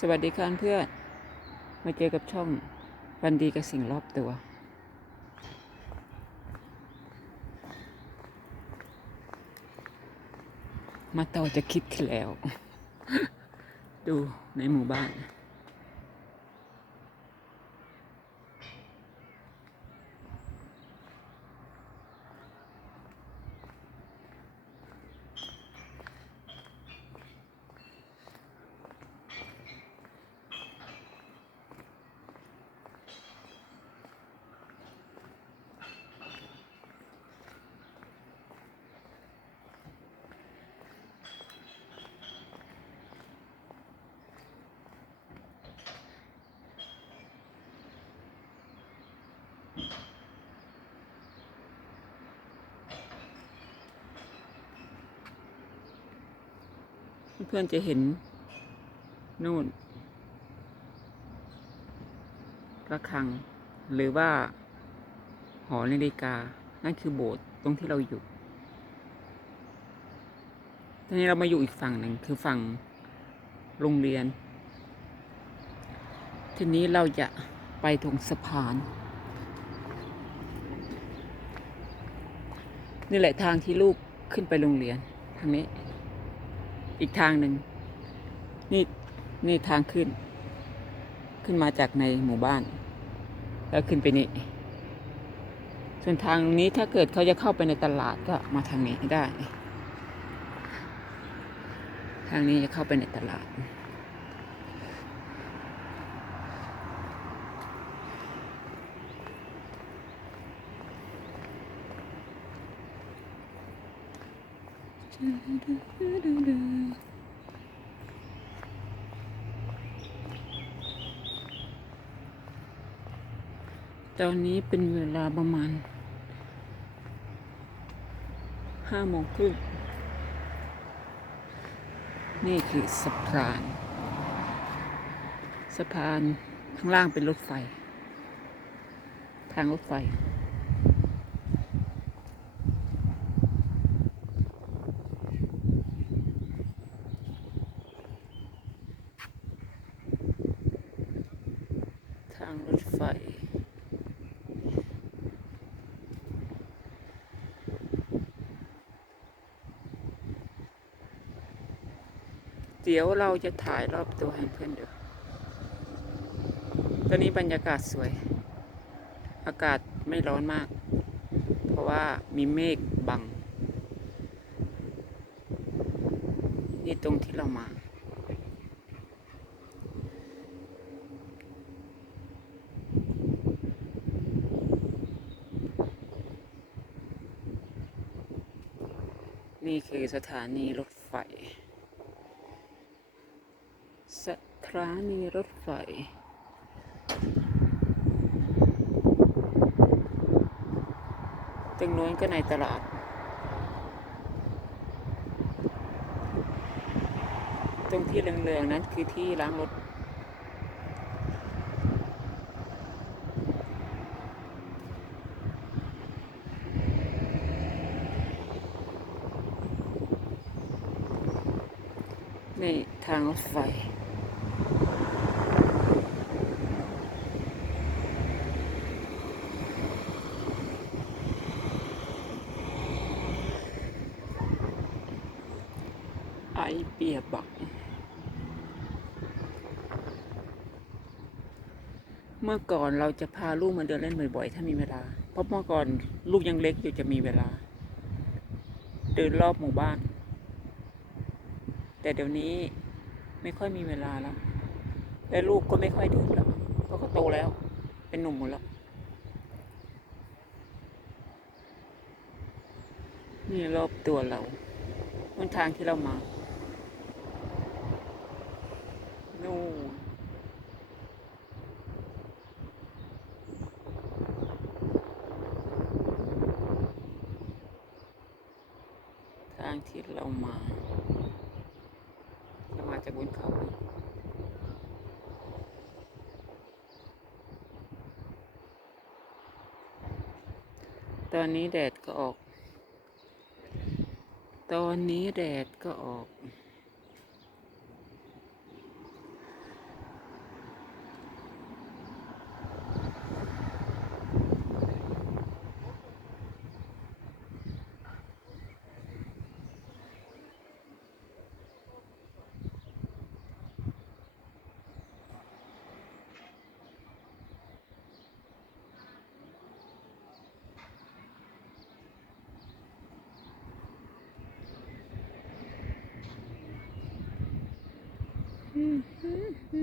สวัสดีค่ะเพื่อนมาเจอกับช่องวันดีกับสิ่งรอบตัว มาต่อจะคิดที่แล้ว ดูในหมู่บ้าน เพื่อนๆจะเห็นนู่นระฆัง หรือว่า หอนาฬิกา นั่นคือโบสถ์ตรงที่เราอยู่ทีนี้เรามาอยู่อีกฝั่งหนึ่งคือฝั่งโรงเรียน ทีนี้เราจะไปตรงสะพาน นี่แหละทางที่ลูกขึ้นไปโรงเรียนทางนี้ อีกทางหนึ่งนี่นี่ทางขึ้น ขึ้นมาจากในหมู่บ้าน แล้วขึ้นไปนี่ส่วนทางนี้ถ้าเกิดเขาจะเข้าไปในตลาดก็มาทางนี้ได้ ทางนี้จะเข้าไปในตลาด ตอนนี้เป็นเวลาประมาณห้าโมงครึ่งนี่คือสะพานสะพานข้างล่างเป็นรถไฟ ทางรถไฟางรถไฟ เดี๋ยวเราจะถ่ายรอบตัวให้เพื่อนดูตอนนี้บรรยากาศสวย อากาศไม่ร้อนมาก เพราะว่ามีเมฆบัง นี่ตรงที่เรามา นี่คือสถานีรถไฟ สถานีรถไฟ ตรงโน้นก็ในตลาด ตรงที่เหลืองๆนั้นคือที่ล้างรถ ในทางร ถไฟ ไอเปียบัก เมื่อก่อนเราจะพาลูกมาเดินเล่นบ่อยๆ ถ้ามีเวลา เพราะเมื่อก่อนลูกยังเล็กอยู่จะมีเวลา เดินรอบหมู่บ้าน แต่เดี๋ยวนี้ ไม่ค่อยมีเวลาแล้วและลูกก็ไม่ค่อยดื้อแล้วเพราะเขาโตแล้ว เป็นหนุ่มหมดแล้วนี่รอบตัวเราบนทางที่เรามานู่นทางที่เรามาเรามาจากบนเขาเลย ตอนนี้แดดก็ออก ตอนนี้แดดก็ออก ด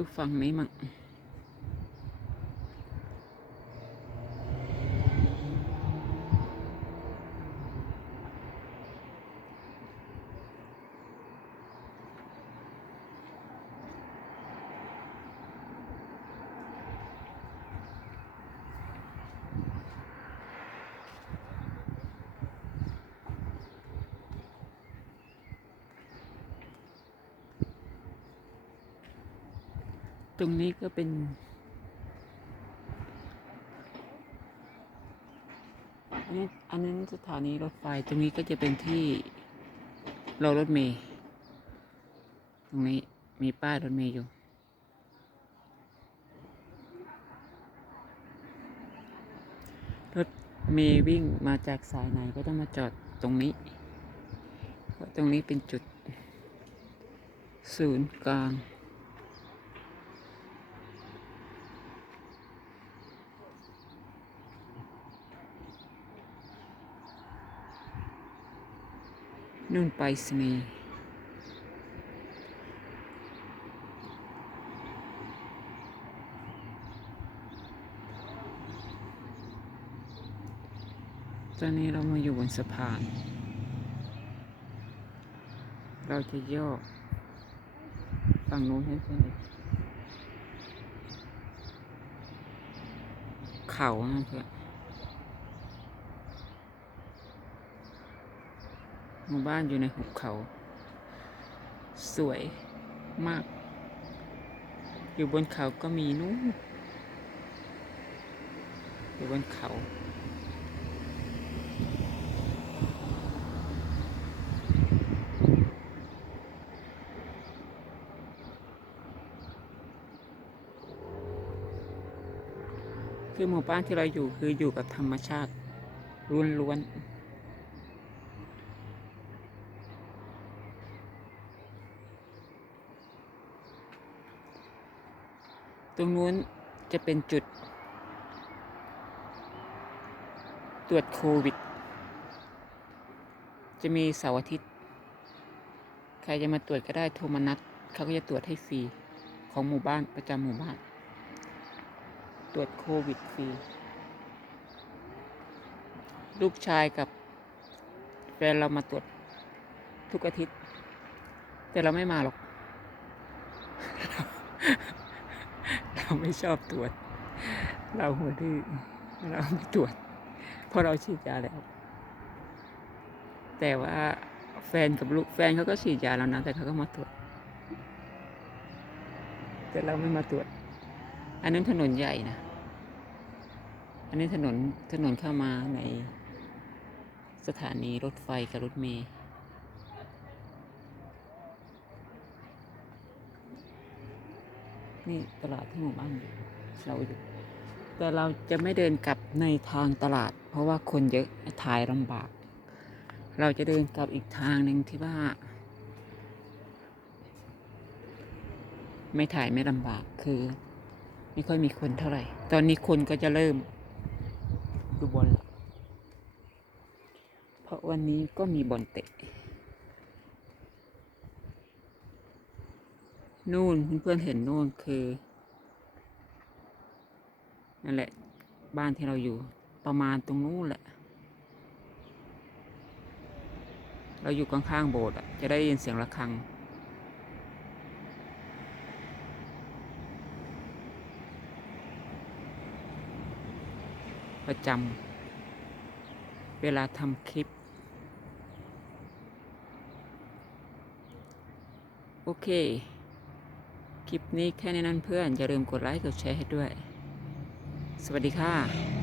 ูฝั่งนี้มั่ง รงนี้ก็เป็นอันนี้อันนั้นสถานีรถไฟตรงนี้ก็จะเป็นที่รอรถเมล์ตรงนี้มีป้ายรถเมล์อยู่รถเมล์วิ่งมาจากสายไหนก็ต้องมาจอดตรงนี้เพราะตรงนี้เป็นจุดศูนย์กลาง นู่นไปสนีตอนนี้เรามาอยู่บนสะพาน เราจะย่อฝั่งนู้นให้เพื่อนดูเขานะเพื่อน หมู่บ้านอยู่ในหุบเขา สวยมาก อยู่บนเขาก็มีนู้นอยู่บนเขา คือหมู่บ้านที่เราอยู่คืออยู่กับธรรมชาติล้วนๆ ตรงนู้นจะเป็นจุด ตรวจโควิด จะมีเสาร์อาทิตย์ ใครจะมาตรวจก็ได้โทรมานัดเขาก็จะตรวจให้ฟรีของหมู่บ้านประจำหมู่บ้าน ตรวจโควิดฟรี ลูกชายกับแฟนเรามาตรวจทุกอาทิตย์ แต่เราไม่มาหรอก ไม่ชอบตรวจ เราหัวดื้อเราไม่ตรวจ เพราะเราฉีดยาแล้ว แต่ว่าแฟนกับลูกแฟนเขาก็ฉีดยาแล้วนะ แต่เขาก็มาตรวจ แต่เราไม่มาตรวจ อันนั้นถนนใหญ่นะ อันนี้ถนนถนนเข้ามาในสถานีรถไฟกับรถเมล์ นี่ตลาดที่หมู่บ้านอยู่เราอยู่ แต่เราจะไม่เดินกลับในทางตลาด เพราะว่าคนเยอะถ่ายลำบาก เราจะเดินกลับอีกทางหนึ่งที่ว่า ไม่ถ่ายไม่ลำบากคือ ไม่ค่อยมีคนเท่าไหร่ ตอนนี้คนก็จะเริ่มดูบอลเพราะวันนี้ก็มีบอลเตะ นู่นเพื่อนๆเห็นนู่นคือนั่นแหละ บ้านที่เราอยู่ประมาณตรงนู้นแหละ เราอยู่ข้างๆโบสถ์จะได้ยินเสียงะระฆัง ประจำเวลาทำคลิป โอเค คลิปนี้แค่นี้นั้นเพื่อน อย่าลืมกดไลค์กดแชร์ให้ด้วย สวัสดีค่ะ